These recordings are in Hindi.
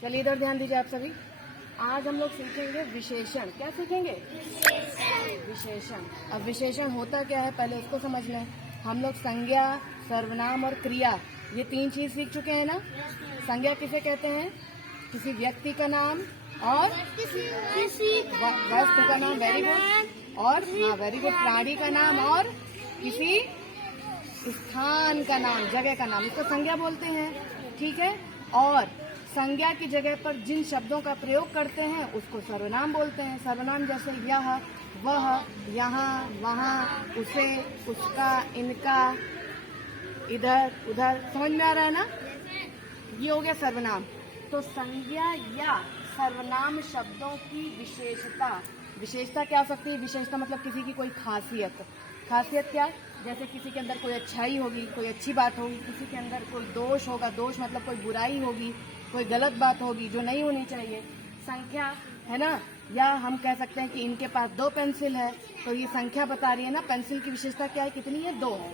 चलिए इधर ध्यान दीजिए आप सभी। आज हम लोग सीखेंगे विशेषण। क्या सीखेंगे? विशेषण। अब विशेषण होता क्या है पहले उसको समझ लें। हम लोग संज्ञा, सर्वनाम और क्रिया ये तीन चीज सीख चुके हैं ना। संज्ञा किसे कहते हैं? किसी व्यक्ति का नाम और वस्तु का नाम। Very good. और हाँ वेरी गुड। प्राणी का नाम और किसी स्थान का नाम, जगह का नाम, इसको संज्ञा बोलते हैं। ठीक है। और संज्ञा की जगह पर जिन शब्दों का प्रयोग करते हैं उसको सर्वनाम बोलते हैं। सर्वनाम जैसे यह, वह, यहाँ, वहाँ, उसे, उसका, इनका, इधर, उधर। समझ में आ रहा है ना? ये हो गया सर्वनाम। तो संज्ञा या सर्वनाम शब्दों की विशेषता। विशेषता क्या हो सकती है? विशेषता मतलब किसी की कोई खासियत। खासियत क्या? जैसे किसी के अंदर कोई अच्छाई होगी, कोई अच्छी बात होगी। किसी के अंदर कोई दोष होगा, दोष मतलब कोई बुराई होगी, कोई गलत बात होगी जो नहीं होनी चाहिए। संख्या है ना। या हम कह सकते हैं कि इनके पास 2 पेंसिल है, तो ये संख्या बता रही है ना। पेंसिल की विशेषता क्या है? कितनी है? 2 है।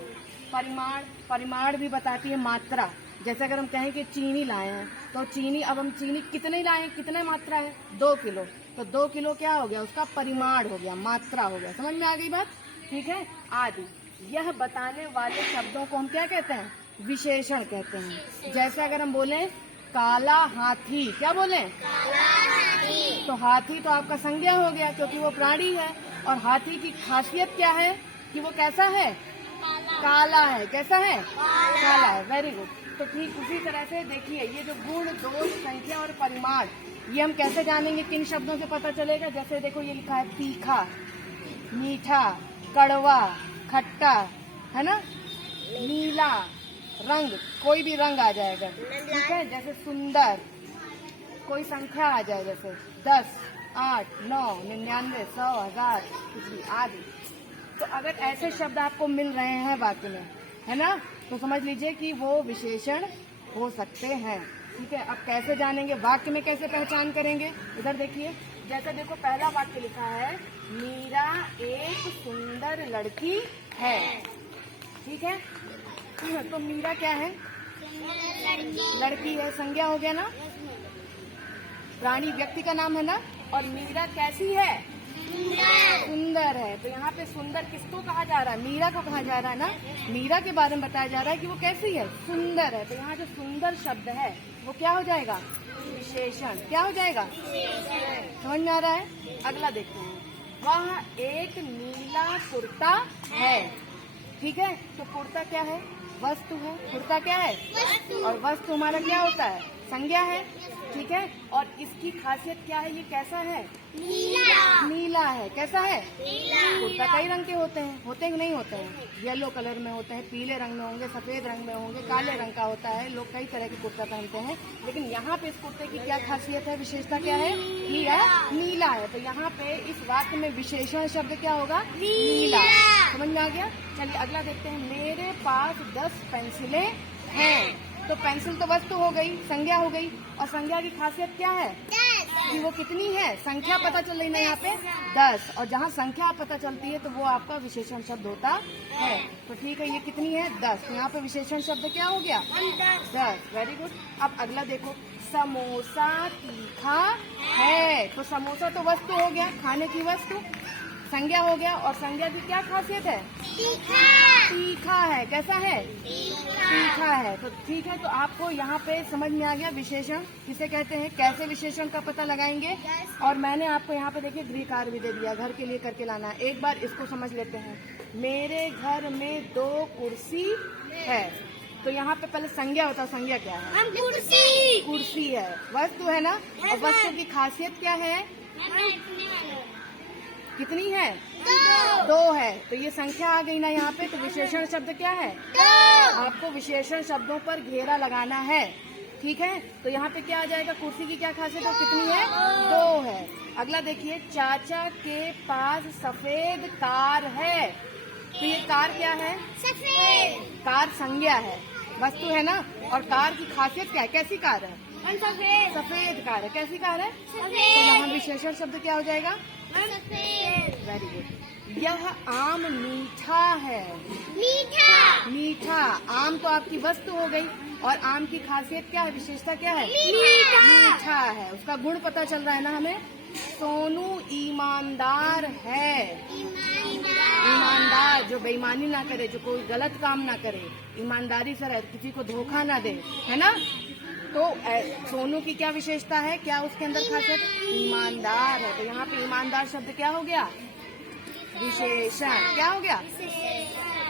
परिमाण, परिमाण भी बताती है मात्रा। जैसे अगर हम कहें कि चीनी लाए हैं तो चीनी, अब हम चीनी कितने लाए, कितने मात्रा है? 2 किलो। तो 2 किलो क्या हो गया? उसका परिमाण हो गया, मात्रा हो गया। समझ में आ गई बात? ठीक है। आदि यह बताने वाले शब्दों को हम क्या कहते हैं? विशेषण कहते हैं। जैसे अगर हम बोले काला हाथी, क्या बोले? काला हाथी। तो हाथी तो आपका संज्ञा हो गया क्योंकि वो प्राणी है। और हाथी की खासियत क्या है कि वो कैसा है? काला है। कैसा है? काला है। Very good. तो ठीक उसी तरह से देखिए, ये जो गुण, दोष, संख्या और परिमाण, ये हम कैसे जानेंगे? किन शब्दों से पता चलेगा? जैसे देखो ये लिखा है तीखा, मीठा, कड़वा, खट्टा, है ना, नीला रंग, कोई भी रंग आ जाएगा। ठीक है। जैसे सुंदर, कोई संख्या आ जाए जैसे 10, 8, 9, 99, 100, 1000 कुछ भी आदि। तो अगर ऐसे शब्द आपको मिल रहे हैं वाक्य में, है ना, तो समझ लीजिए कि वो विशेषण हो सकते हैं। ठीक है। अब कैसे जानेंगे? वाक्य में कैसे पहचान करेंगे? इधर देखिए। जैसे देखो पहला वाक्य लिखा है मीरा एक सुंदर लड़की है। ठीक है। तो मीरा क्या है? लड़की है। संज्ञा हो गया ना। प्राणी, व्यक्ति का नाम है ना। और मीरा कैसी है? सुंदर है। तो यहाँ पे सुंदर किसको कहा जा रहा है? मीरा को कहा जा रहा है ना। मीरा के बारे में बताया जा रहा है कि वो कैसी है? सुंदर है। तो यहाँ जो सुंदर शब्द है वो क्या हो जाएगा? विशेषण। क्या हो जाएगा? समझ में आ रहा है? अगला देखते हैं। वह एक नीला कुर्ता है। ठीक है। तो कुर्ता क्या है? वस्तु है। कुर्ता क्या है? और वस्तु हमारा क्या होता है? संज्ञा है। ठीक है। और इसकी खासियत क्या है? ये कैसा है? नीला है। कैसा है? कुर्ता कई रंग के होते हैं कि नहीं होते हैं? येलो कलर में होते हैं, पीले रंग में होंगे, सफेद रंग में होंगे, काले रंग का होता है। लोग कई तरह के कुर्ता पहनते हैं। लेकिन यहाँ पे इस कुर्ते की क्या खासियत है? विशेषता क्या है? नीला है। तो यहाँ पे इस वाक्य में विशेषण शब्द क्या होगा? नीला। समझ में आ गया? चलिए अगला देखते हैं। मेरे पास 10 पेंसिलें हैं। तो पेंसिल तो वस्तु हो गई, संज्ञा हो गई। और संज्ञा की खासियत क्या है? कि वो कितनी है? संख्या पता चल रही ना यहाँ पे 10। और जहाँ संख्या पता चलती है तो वो आपका विशेषण शब्द होता है। तो ठीक है, ये कितनी है? 10। तो यहाँ पे विशेषण शब्द क्या हो गया? 10। Very good. अब अगला देखो। समोसा तीखा है। तो समोसा तो वस्तु हो गया, खाने की वस्तु। संज्ञा हो गया। और संज्ञा की क्या खासियत है? तीखा है। कैसा है? तीखा है। तो ठीक है। तो आपको यहाँ पे समझ में आ गया विशेषण किसे कहते हैं, कैसे विशेषण का पता लगाएंगे। और मैंने आपको यहाँ पे देखिए गृह कार्य भी दे दिया, घर के लिए करके लाना है। एक बार इसको समझ लेते हैं। मेरे घर में 2 कुर्सी है। तो यहाँ पे पहले संज्ञा होता है। संज्ञा क्या है? कुर्सी है। वस्तु है ना। और वस्तु की खासियत क्या है? कितनी है? 2 है। तो ये संख्या आ गई ना यहाँ पे। तो विशेषण शब्द क्या है? आपको विशेषण शब्दों पर घेरा लगाना है। ठीक है। तो यहाँ पे क्या आ जाएगा? कुर्सी की क्या खासियत है? कितनी है? 2 है। अगला देखिए। चाचा के पास सफेद कार है। तो ये कार क्या है? सफेद। कार संज्ञा है, वस्तु है ना। और कार की खासियत क्या है? कैसी कार है? सफेद कार है। कैसी कार है? तो यहाँ विशेषण शब्द क्या हो जाएगा? Very good. यह आम मीठा है। मीठा। आम तो आपकी वस्तु हो गई। और आम की खासियत क्या है? विशेषता क्या है? मीठा। उसका गुण पता चल रहा है ना हमें। सोनू ईमानदार है, ईमानदार, जो बेईमानी ना करे, जो कोई गलत काम ना करे, ईमानदारी से रहे, किसी को धोखा ना दे, है ना। तो सोनू की क्या विशेषता है, क्या उसके अंदर खासियत? ईमानदार है। तो यहाँ पे ईमानदार शब्द क्या हो गया? विशेषण। क्या हो गया?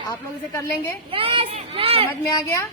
आप लोग इसे कर लेंगे? समझ में आ गया?